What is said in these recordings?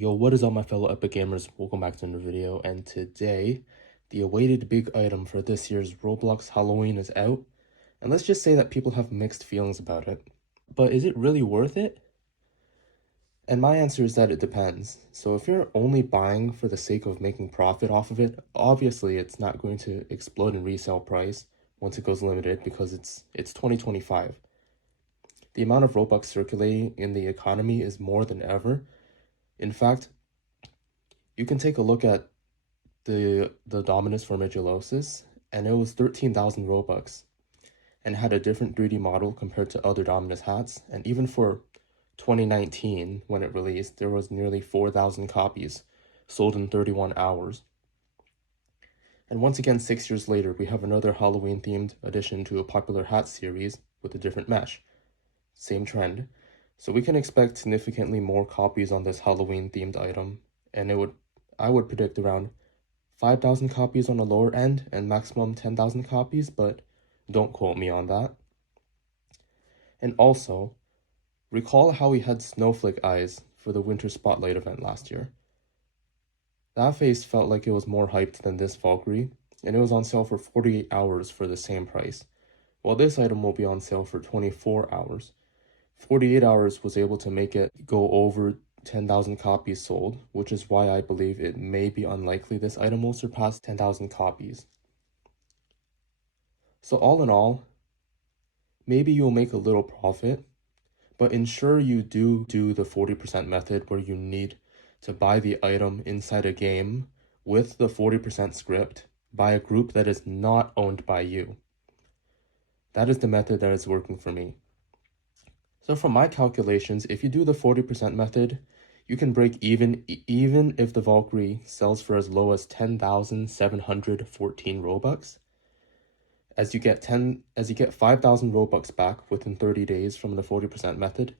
Yo, what is up my fellow epic gamers? Welcome back to another video, and today, the awaited big item for this year's Roblox Halloween is out, and let's just say that people have mixed feelings about it. But is it really worth it? And my answer is that it depends. So if you're only buying for the sake of making profit off of it, obviously it's not going to explode in resale price once it goes limited because it's 2025. The amount of Robux circulating in the economy is more than ever. In fact, you can take a look at the Dominus Formiculosis, and it was 13,000 Robux and had a different 3D model compared to other Dominus hats. And even for 2019, when it released, there was nearly 4,000 copies sold in 31 hours. And once again, 6 years later, we have another Halloween-themed addition to a popular hat series with a different mesh. Same trend. So we can expect significantly more copies on this Halloween-themed item, and I would predict around 5,000 copies on the lower end and maximum 10,000 copies, but don't quote me on that. And also, recall how we had snowflake eyes for the Winter Spotlight event last year. That face felt like it was more hyped than this Valkyrie, and it was on sale for 48 hours for the same price, while this item will be on sale for 24 hours. 48 hours was able to make it go over 10,000 copies sold, which is why I believe it may be unlikely this item will surpass 10,000 copies. So all in all, maybe you'll make a little profit, but ensure you do the 40% method where you need to buy the item inside a game with the 40% script by a group that is not owned by you. That is the method that is working for me. So from my calculations, if you do the 40% method, you can break even if the Valkyrie sells for as low as 10,714 Robux, as you get 5,000 Robux back within 30 days from the 40% method,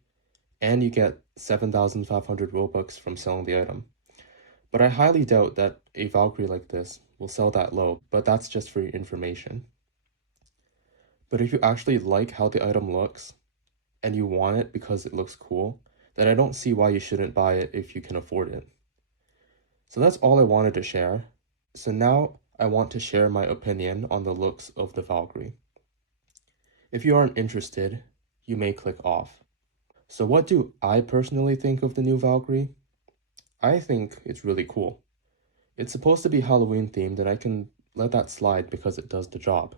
and you get 7,500 Robux from selling the item. But I highly doubt that a Valkyrie like this will sell that low, but that's just for your information. But if you actually like how the item looks, and you want it because it looks cool, then I don't see why you shouldn't buy it if you can afford it. So that's all I wanted to share. So now I want to share my opinion on the looks of the Valkyrie. If you aren't interested, you may click off. So what do I personally think of the new Valkyrie? I think it's really cool. It's supposed to be Halloween themed, and I can let that slide because it does the job.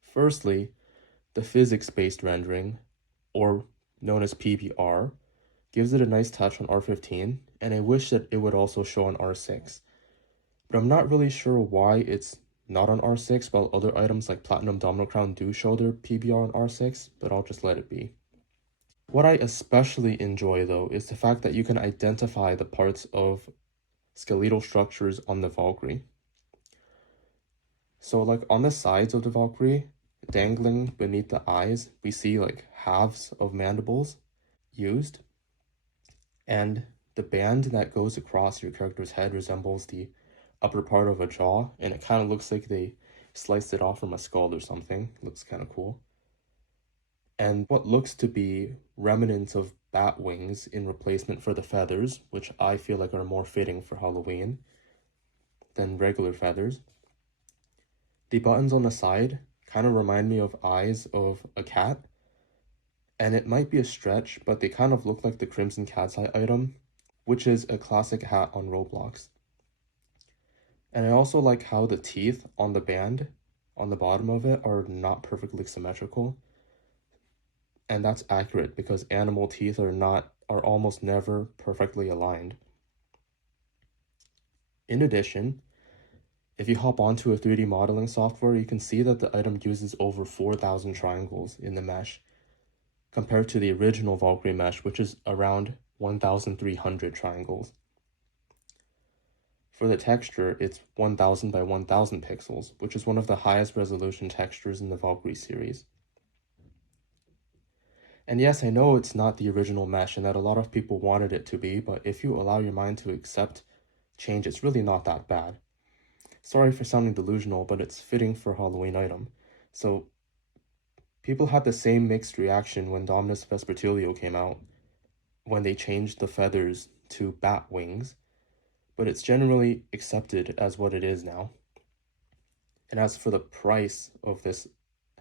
Firstly, the physics-based rendering, or known as PBR, gives it a nice touch on R15, and I wish that it would also show on R6. But I'm not really sure why it's not on R6 while other items like Platinum Domino Crown do show their PBR on R6, but I'll just let it be. What I especially enjoy though is the fact that you can identify the parts of skeletal structures on the Valkyrie. So like on the sides of the Valkyrie, dangling beneath the eyes, we see like halves of mandibles used, and the band that goes across your character's head resembles the upper part of a jaw, and it kind of looks like they sliced it off from a skull or something. It looks kind of cool. And what looks to be remnants of bat wings in replacement for the feathers, which I feel like are more fitting for Halloween than regular feathers. The buttons on the side kind of remind me of eyes of a cat, and it might be a stretch, but they kind of look like the Crimson Cat's Eye item, which is a classic hat on Roblox. And I also like how the teeth on the band on the bottom of it are not perfectly symmetrical, and that's accurate because animal teeth are almost never perfectly aligned. In addition, if you hop onto a 3D modeling software, you can see that the item uses over 4,000 triangles in the mesh, compared to the original Valkyrie mesh, which is around 1,300 triangles. For the texture, it's 1,000 by 1,000 pixels, which is one of the highest resolution textures in the Valkyrie series. And yes, I know it's not the original mesh and that a lot of people wanted it to be, but if you allow your mind to accept change, it's really not that bad. Sorry for sounding delusional, but it's fitting for a Halloween item. So people had the same mixed reaction when Dominus Vespertilio came out, when they changed the feathers to bat wings, but it's generally accepted as what it is now. And as for the price of this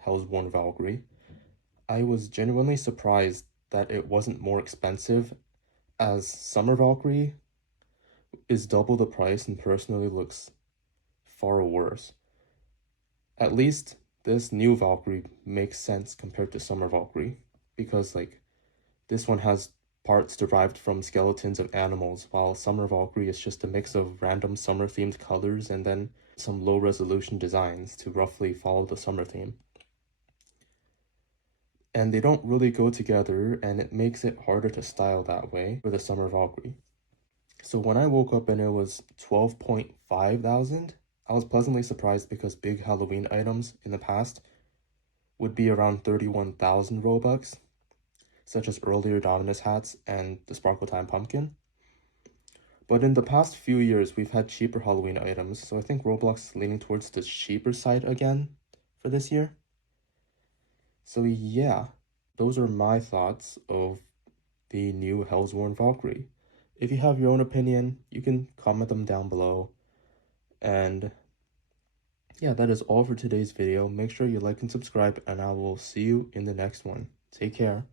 Helsworn Valkyrie, I was genuinely surprised that it wasn't more expensive, as Summer Valkyrie is double the price and personally looks far worse. At least this new Valkyrie makes sense compared to Summer Valkyrie, because like this one has parts derived from skeletons of animals, while Summer Valkyrie is just a mix of random summer themed colors and then some low resolution designs to roughly follow the summer theme. And they don't really go together, and it makes it harder to style that way for the Summer Valkyrie. So when I woke up and it was 12.5 thousand, I was pleasantly surprised because big Halloween items in the past would be around 31,000 Robux, such as earlier Dominus hats and the Sparkle Time Pumpkin. But in the past few years, we've had cheaper Halloween items, so I think Roblox is leaning towards the cheaper side again for this year. So yeah, those are my thoughts of the new Helsworn Valkyrie. If you have your own opinion, you can comment them down below. And yeah, that is all for today's video. Make sure you like and subscribe, and I will see you in the next one. Take care.